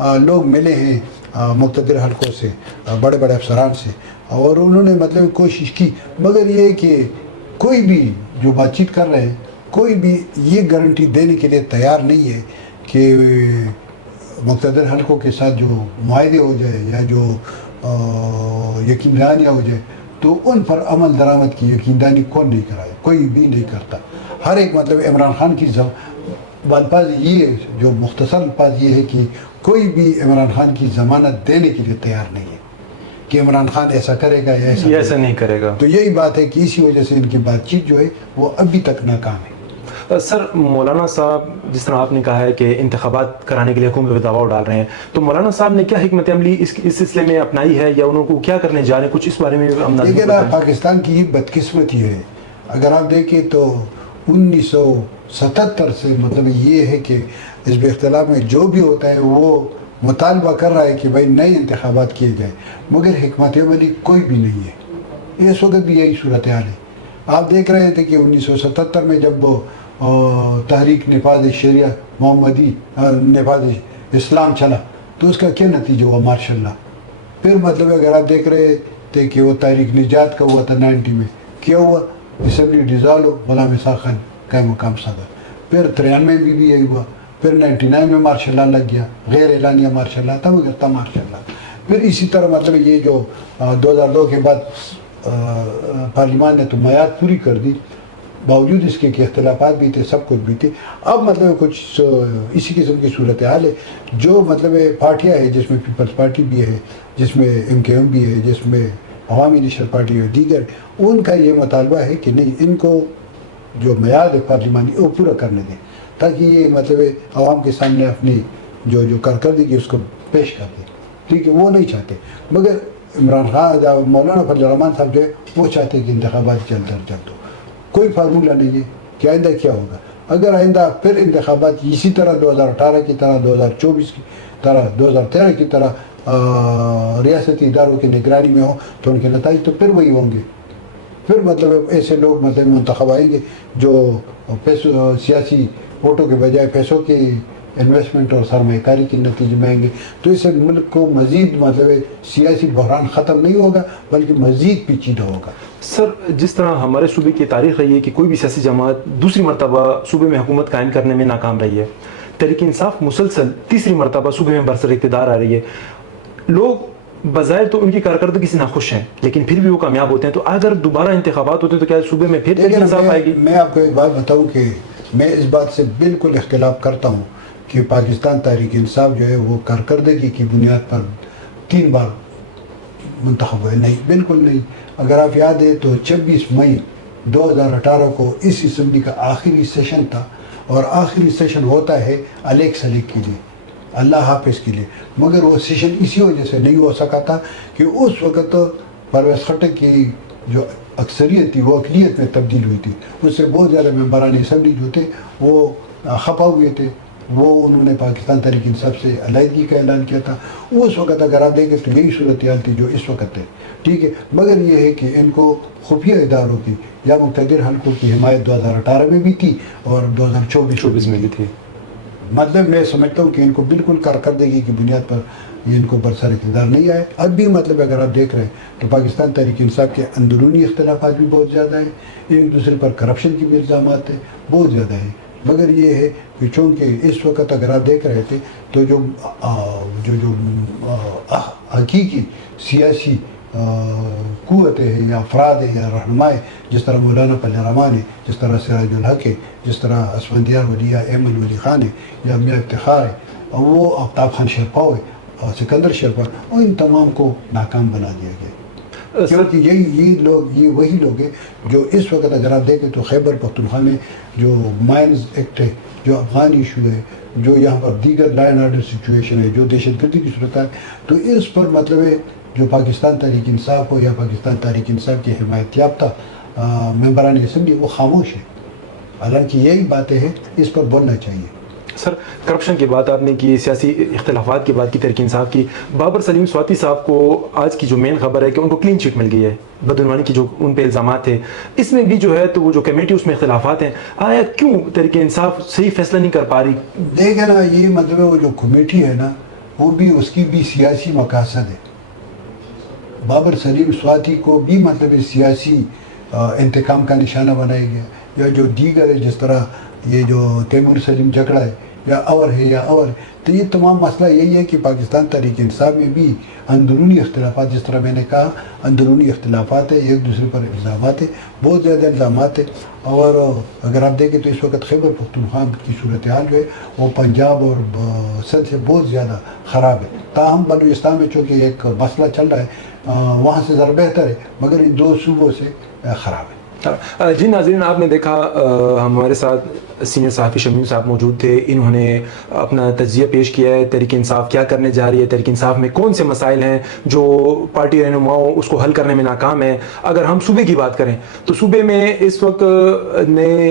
لوگ ملے ہیں مقتدر حلقوں سے، بڑے بڑے افسران سے، اور انہوں نے مطلب کوشش کی، مگر یہ کہ کوئی بھی جو بات چیت کر رہے ہیں کوئی بھی یہ گارنٹی دینے کے لیے تیار نہیں ہے کہ مقتدر حلقوں کے ساتھ جو معاہدے ہو جائے یا جو یقین دہانیاں ہو جائے تو ان پر عمل درآمد کی یقین دہانی کون نہیں کرائے، کوئی بھی نہیں کرتا. ہر ایک مطلب عمران خان کی الفاظ یہ جو مختصر الفاظ یہ ہے کہ کوئی بھی عمران خان کی ضمانت دینے کے لیے تیار نہیں ہے کہ عمران خان ایسا کرے گا یا ایسا نہیں کرے گا. تو یہی بات ہے کہ اسی وجہ سے ان کی بات چیت جو ہے وہ ابھی تک ناکام ہے. سر مولانا صاحب جس طرح آپ نے کہا ہے کہ انتخابات کرانے کے لیے حکومت پہ دباؤ ڈال رہے ہیں، تو مولانا صاحب نے کیا حکمت عملی اس سلسلے میں اپنائی ہے یا انہوں کو کیا کرنے جا رہے ہیں، کچھ اس بارے میں ہم دیکھیں نا، پاکستان کی بدقسمتی ہے. اگر آپ دیکھیں تو 1977 سے مطلب یہ ہے کہ حزب اختلاف میں جو بھی ہوتا ہے وہ مطالبہ کر رہا ہے کہ بھائی نئے انتخابات کیے جائیں، مگر حکمت عملی کوئی بھی نہیں ہے. اس وقت بھی یہی صورتحال ہے. آپ دیکھ رہے تھے کہ 1977 میں جب وہ تحریک نفاذ شریعہ محمدی نفاذ اسلام چلا تو اس کا کیا نتیجہ ہوا ماشاء اللہ. پھر مطلب اگر آپ دیکھ رہے تھے کہ وہ تحریک نجات کا ہوا تھا 90 میں، کیا ہوا؟ اسمبلی ڈیزالو، غلام اسحاق خان کا مقام صدر. پھر 93 میں بھی یہی ہوا. پھر 99 میں مارشاء اللہ لگ گیا، غیر اعلانیہ مارشاء اللہ تھا مگر تھا مارشاء اللہ. پھر اسی طرح مطلب یہ جو 2002 کے بعد پارلیمان نے تو میعاد پوری کر دی، باوجود اس کے کہ اختلافات بھی تھے، سب کچھ بھی تھے. اب مطلب کچھ اسی قسم کی صورتحال ہے. جو مطلب پارٹیاں ہیں جس میں پیپلز پارٹی بھی ہے، جس میں MKM بھی ہے، جس میں عوامی نیشنل پارٹی ہے، دیگر، ان کا یہ مطالبہ ہے کہ نہیں، ان کو جو میعاد ہے پارلیمانی وہ پورا کرنے دیں تاکہ یہ مطلب عوام کے سامنے اپنی جو کارکردگی اس کو پیش کر دیں. ٹھیک ہے، وہ نہیں چاہتے. مگر عمران خان مولانا فضل الرحمان صاحب جو ہے وہ چاہتے ہیں کہ انتخابات جلد از جلد ہو. کوئی فارمولہ نہیں ہے کہ آئندہ کیا ہوگا. اگر آئندہ پھر انتخابات اسی طرح 2018 کی طرح، 2024 کی طرح، 2013 کی طرح ریاستی اداروں کی نگرانی میں ہوں تو ان کے نتائج تو پھر وہی ہوں گے. پھر مطلب ایسے لوگ مطلب منتخب آئیں گے جو پیسوں سیاسی ووٹوں کے بجائے پیسوں کی انویسٹمنٹ اور سرمایہ کاری کے نتیجے میں آئیں گے. تو اس سے ملک کو مزید مطلب سیاسی بحران ختم نہیں ہوگا بلکہ مزید پیچیدہ ہوگا. سر جس طرح ہمارے صوبے کی تاریخ رہی ہے کہ کوئی بھی سیاسی جماعت دوسری مرتبہ صوبے میں حکومت قائم کرنے میں ناکام رہی ہے، تحریک انصاف مسلسل تیسری مرتبہ صوبے میں برسر اقتدار آ رہی ہے. لوگ بظاہر تو ان کی کارکردگی سے ناخوش ہیں لیکن پھر بھی وہ کامیاب ہوتے ہیں. تو اگر دوبارہ انتخابات ہوتے ہیں تو کیا صوبے میں پھر تحریک انصاف آئے گی؟ میں آپ کو ایک بات بتاؤں کہ میں اس بات سے بالکل اختلاف کرتا ہوں کہ پاکستان تحریک انصاف جو ہے وہ کارکردگی کی بنیاد پر 3 بار منتخب ہوئے. نہیں، بالکل نہیں. اگر آپ یاد ہے تو 26 مئی 2018 کو اس اسمبلی کا آخری سیشن تھا، اور آخری سیشن ہوتا ہے الیک سلیک کے لیے، اللہ حافظ کے لیے. مگر وہ سیشن اسی وجہ سے نہیں ہو سکا تھا کہ اس وقت پرویز خٹک کی جو اکثریت تھی وہ اقلیت میں تبدیل ہوئی تھی. اس سے بہت زیادہ ممبران اسمبلی جو تھے وہ خفا ہوئے تھے. وہ انہوں نے پاکستان تحریک انصاف سے علیحدگی کا اعلان کیا تھا. اس وقت اگر آپ دیکھیں تو یہی صورتحال تھی جو اس وقت ہے. ٹھیک ہے، مگر یہ ہے کہ ان کو خفیہ اداروں کی یا مقتدر حلقوں کی حمایت 2018 میں بھی تھی اور 2024 میں بھی تھی. مطلب میں سمجھتا ہوں کہ ان کو بالکل کارکردگی کی بنیاد پر ان کو برسر اقتدار نہیں آئے. اب بھی مطلب اگر آپ دیکھ رہے ہیں تو پاکستان تحریک انصاف کے اندرونی اختلافات بھی بہت زیادہ ہیں، ایک دوسرے پر کرپشن کی بھی الزامات ہیں بہت زیادہ ہیں. مگر یہ ہے کہ چونکہ اس وقت اگر آپ دیکھ رہے تھے تو جو حقیقی سیاسی قوتیں ہیں یا افراد ہیں یا رہنمائے، جس طرح مولانا فضل الرحمان ہے، جس طرح سراج الحق ہے، جس طرح اسفندیار ولی احمد ولی خان ہے یا میاں افتخار ہے، اور وہ آفتاب خان شیرپاؤ ہے اور سکندر شیرپاؤ، اور ان تمام کو ناکام بنا دیا گیا. کیونکہ یہ وہی لوگ ہیں جو اس وقت اگر آپ دیکھیں تو خیبر پختونخوا میں جو مائنز ایکٹ ہے، جو افغان ایشو ہے، جو یہاں پر دیگر لا اینڈ آرڈر سچویشن ہے، جو دہشت گردی کی صورت ہے، تو اس پر مطلب ہے جو پاکستان تحریک انصاف ہو یا پاکستان تحریک انصاف کی حمایت یافتہ ممبران اسمبلی وہ خاموش ہے. حالانکہ یہی باتیں ہیں، اس پر بولنا چاہیے. سر کرپشن کی بات آپ نے کی، سیاسی اختلافات کی بات کی تحریک انصاف کی. بابر سلیم سواتی صاحب کو آج کی جو مین خبر ہے کہ ان کو کلین چٹ مل گئی ہے بدعنوانی کی جو ان پہ الزامات تھے. اس میں بھی جو ہے تو وہ جو کمیٹی اس میں اختلافات ہیں. آیا کیوں تحریک انصاف صحیح فیصلہ نہیں کر پا رہی؟ دیکھیں نا، یہ مطلب وہ جو کمیٹی ہے نا، وہ بھی اس کی بھی سیاسی مقاصد ہے. بابر سلیم سواتی کو بھی مطلب سیاسی انتقام کا نشانہ بنایا گیا, یا جو دیگر ہے جس طرح یہ جو تیمور سلیم جھگڑا ہے یا اور ہے یا اور. تو یہ تمام مسئلہ یہی ہے کہ پاکستان تحریک انصاف میں بھی اندرونی اختلافات, جس طرح میں نے کہا اندرونی اختلافات ہیں, ایک دوسرے پر الزامات ہیں, بہت زیادہ الزامات ہیں. اور اگر آپ دیکھیں تو اس وقت خیبر پختونخوا کی صورتحال جو ہے وہ پنجاب اور سندھ سے بہت زیادہ خراب ہے. تاہم بلوچستان میں چونکہ ایک مسئلہ چل رہا ہے وہاں سے ذرا بہتر ہے, مگر ان دو صوبوں سے خراب ہے. جی ناظرین, آپ نے دیکھا ہمارے ساتھ سینئر صحافی شمیم صاحب موجود تھے. انہوں نے اپنا تجزیہ پیش کیا ہے تحریک انصاف کیا کرنے جا رہی ہے, تحریک انصاف میں کون سے مسائل ہیں جو پارٹی رہنماؤں اس کو حل کرنے میں ناکام ہے. اگر ہم صوبے کی بات کریں تو صوبے میں اس وقت نئے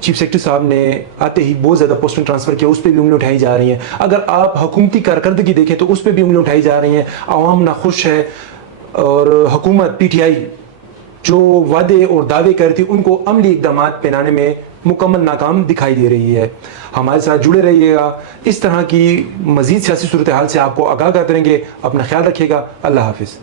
چیف سیکرٹری صاحب نے آتے ہی بہت زیادہ پوسٹنگ ٹرانسفر کیا, اس پہ بھی انگلی اٹھائی جا رہی ہیں. اگر آپ حکومتی کارکردگی دیکھیں تو اس پہ بھی انگلی اٹھائی جا رہی ہیں. عوام ناخوش ہے اور حکومت پی ٹی آئی جو وعدے اور دعوے کرتی ان کو عملی اقدامات پہنانے میں مکمل ناکام دکھائی دے رہی ہے. ہمارے ساتھ جڑے رہیے گا, اس طرح کی مزید سیاسی صورتحال سے آپ کو آگاہ کرتے رہیں گے. اپنا خیال رکھیے گا. اللہ حافظ.